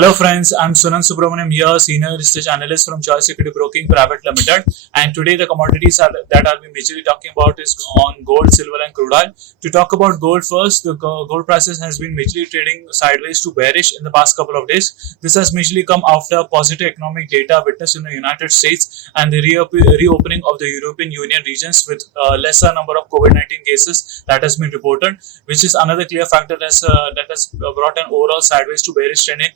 Hello friends, I'm Sunan Subramaniam here, Senior Research Analyst from Choice Equity Broking Private Limited. And today the commodities that I'll be majorly talking about is on gold, silver and crude oil. To talk about gold first, the gold prices has been majorly trading sideways to bearish in the past couple of days. This has majorly come after positive economic data witnessed in the United States and the reopening of the European Union regions with lesser number of COVID-19 cases that has been reported, which is another clear factor that has brought an overall sideways to bearish trend in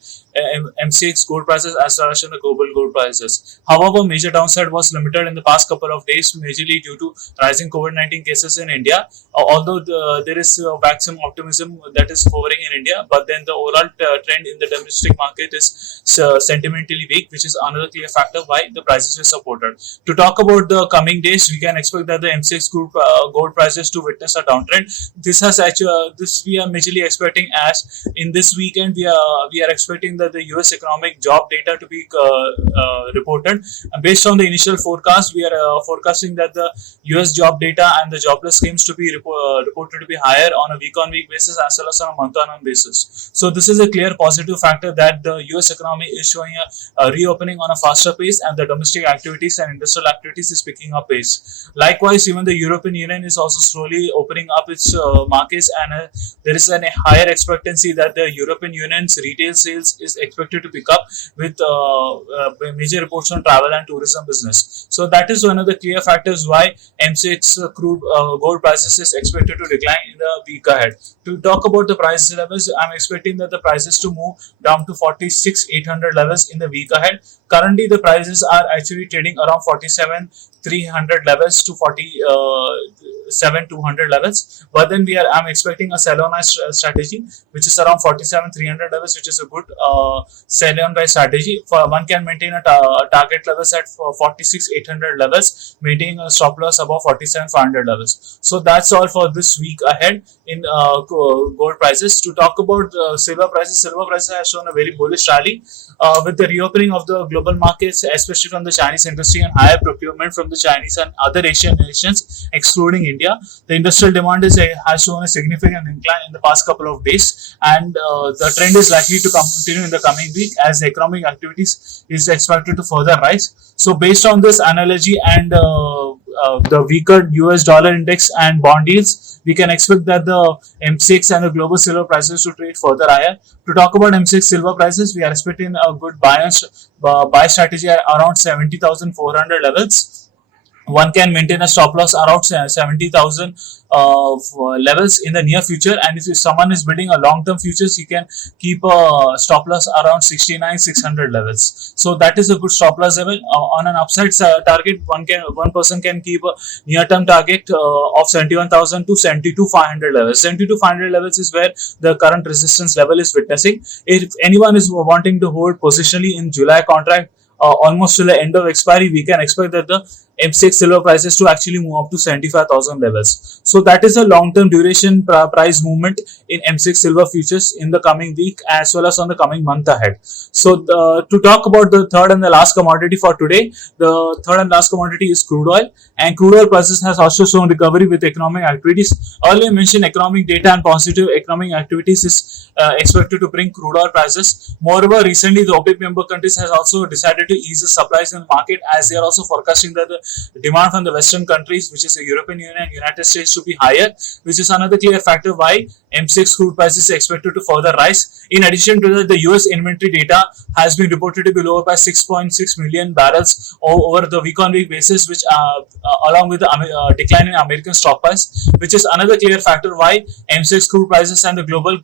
MCX gold prices as well as in the global gold prices. However, major downside was limited in the past couple of days, majorly due to rising COVID-19 cases in India. Although there is vaccine optimism that is hovering in India, but then the overall trend in the domestic market is sentimentally weak, which is another clear factor why the prices were supported. To talk about the coming days, we can expect that the MCX gold prices to witness a downtrend. This we are majorly expecting as in this weekend we are expecting that the US economic job data to be reported. And based on the initial forecast, we are forecasting that the US job data and the jobless claims to be reported to be higher on a week-on-week basis as well as on a month-on-month basis. So this is a clear positive factor that the US economy is showing a reopening on a faster pace, and the domestic activities and industrial activities is picking up pace. Likewise, even the European Union is also slowly opening up its markets, and there is a higher expectancy that the European Union's retail sales is expected to pick up with major reports on travel and tourism business. So that is one of the clear factors why MCX crude gold prices is expected to decline in the week ahead. To talk about the price levels, I'm expecting that the prices to move down to 46,800 levels in the week ahead. Currently, the prices are actually trading around 47,300 levels to 47,200 levels. But then I'm expecting a sell-on strategy, which is around 47,300 levels, which is a good sell-on buy strategy. One can maintain a target levels at 46,800 levels, maintaining a stop loss above 47,500 levels. So that's all for this week ahead in gold prices. To talk about silver prices has shown a very bullish rally with the reopening of the global markets, especially from the Chinese industry, and higher procurement from the Chinese and other Asian nations, excluding India. The industrial demand has shown a significant incline in the past couple of days, and the trend is likely to continue in the coming week as economic activities is expected to further rise. So based on this analogy and the weaker US dollar index and bond yields, we can expect that the MCX and the global silver prices to trade further higher. To talk about MCX silver prices, we are expecting a good buy strategy at around 70,400 levels. One can maintain a stop loss around 70,000 levels in the near future, and if someone is building a long-term futures, he can keep a stop loss around 69,600 levels. So that is a good stop loss level. On an upside target, one person can keep a near-term target of 71,000 to 72,500 levels. 72,500 levels is where the current resistance level is witnessing. If anyone is wanting to hold positionally in July contract, almost to the end of expiry, we can expect that the MCX silver prices to actually move up to 75,000 levels. So that is a long-term duration price movement in MCX silver futures in the coming week as well as on the coming month ahead. So to talk about the third and the last commodity for today, the third and last commodity is crude oil, and crude oil prices has also shown recovery with economic activities. Earlier mentioned economic data and positive economic activities is expected to bring crude oil prices. Moreover, recently the OPEC member countries has also decided to ease the supplies in the market, as they are also forecasting that the demand from the Western countries, which is the European Union and United States, to be higher, which is another clear factor why MCX crude prices are expected to further rise. In addition to that, the US inventory data has been reported to be lower by 6.6 million barrels over the week-on-week basis, which along with the decline in American stock price, which is another clear factor why MCX crude prices and the global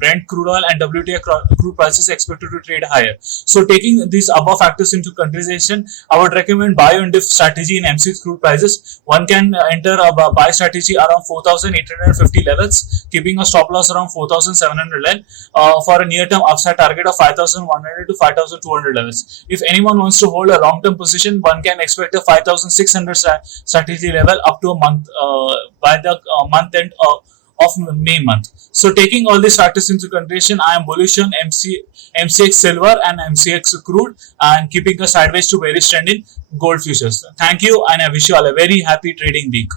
Brent crude oil and WTI crude prices are expected to trade higher. So taking these above factors into consideration, I would recommend buy and dip strategy in MCX crude prices. One can enter a buy strategy around 4,850 levels, keeping a stop loss around 4,700 levels for a near-term upside target of 5,100 to 5,200 levels. If anyone wants to hold a long-term position, one can expect a 5,600 strategy level up to a month by the month end of May month. So taking all these factors into consideration, I am bullish on MCX silver and MCX crude, and keeping a sideways to bearish trend in gold futures. Thank you, and I wish you all a very happy trading week.